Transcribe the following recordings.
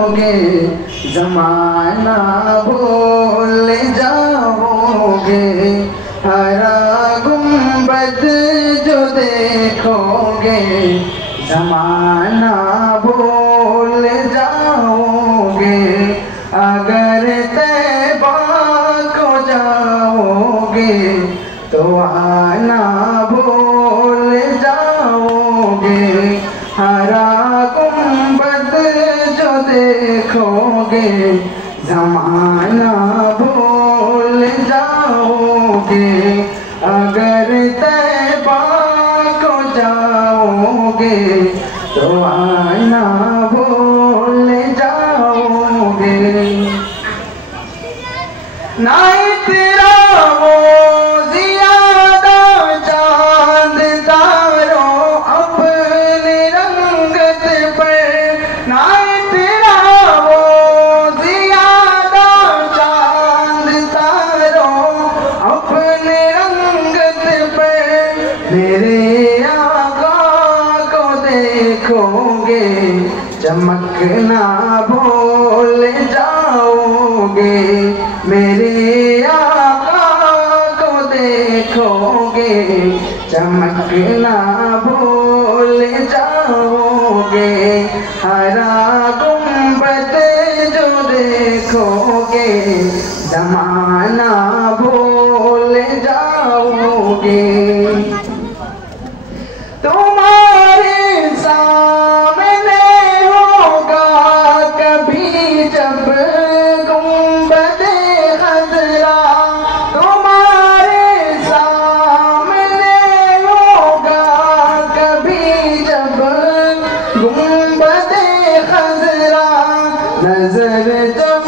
जाओगे, ज़माना भूल जाओगे। हरा गुंबद जो देखोगे, ज़माना भूल जाओगे। अगर तैबा को जाओगे तो आना भूल जाओगे। हरा गुंबद जो देखोगे, ज़माना भूल जाओगे। अगर तैबा को जाओगे तो आना भूल जाओगे। ना तेरा वो ज़ियादा चांद तारों अपनी रंगत पर, ना तेरा वो ज़ियादा चांद तारों अपनी रंगत पर। मेरे आका को देखोगे, चमकना भूल जाओगे। मेरे आका को देखोगे, चमकना भूल जाओगे। हरा गुंबद जो देखोगे, ज़माना भूल जाओगे। तुम्हारे सामने होगा कभी जब गुंबदे खज़रा, तुम्हारे सामने होगा कभी जब गुंबदे खज़रा। नजर जम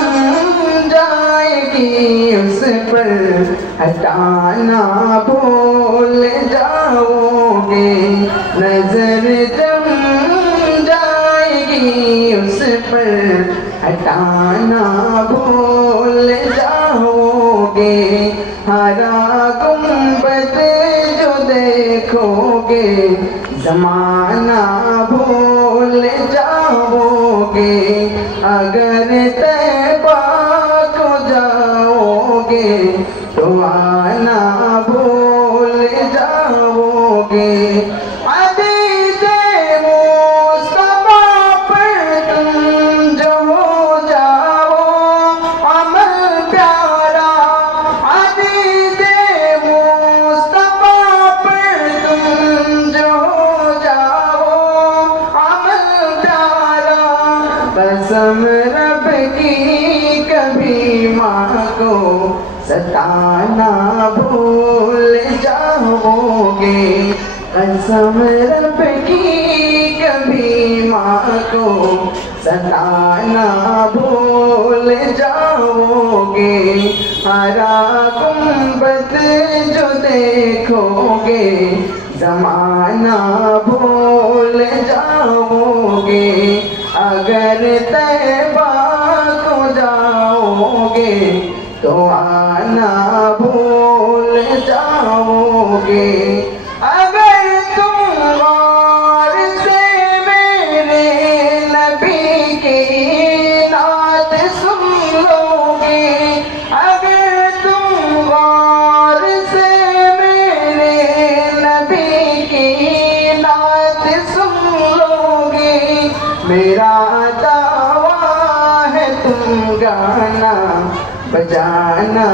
जाएगी उस पर, हटाना भूल जाओगे। नजर जम जाएगी उस पर, हटाना भूल जाओगे। हरा गुंबद जो देखोगे, ज़माना भूल जाओगे। अगर तैबा को जाओगे तो आना भूल जाओगे। अदीज़े मुस्तफ़ा पर तुम जो हो जाओ अमल प्यारा। अदीज़े मुस्तफ़ा पर तुम जो हो जाओ अमल प्यारा। कसम रब की कभी माँ को सताना भूल जाओगे। कसम रब की कभी माँ को सताना भूल जाओगे। हरा गुंबद जो देखोगे, ज़माना भूल जाओगे। अगर तैबा को जाओगे तो आना भूल जाओगे। अगर तुम गौर से मेरे नबी की नात सुन लोगे, अगर तुम गौर से मेरे नबी की नात सुन लोगे। मेरा दावा है तुम गाना बजाना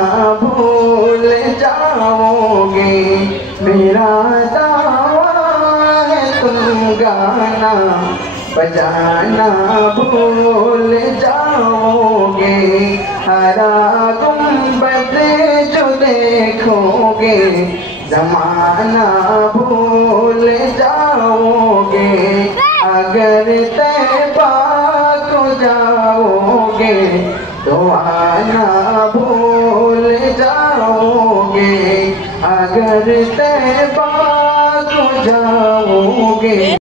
भूल जाओगे। मेरा दावा है तुम गाना बजाना भूल जाओगे। हरा गुंबद जो देखोगे, ज़माना भूल जाओगे। अगर तैबा को जाओगे तो आना भूल जाओगे। अगर तैबा को जाओगे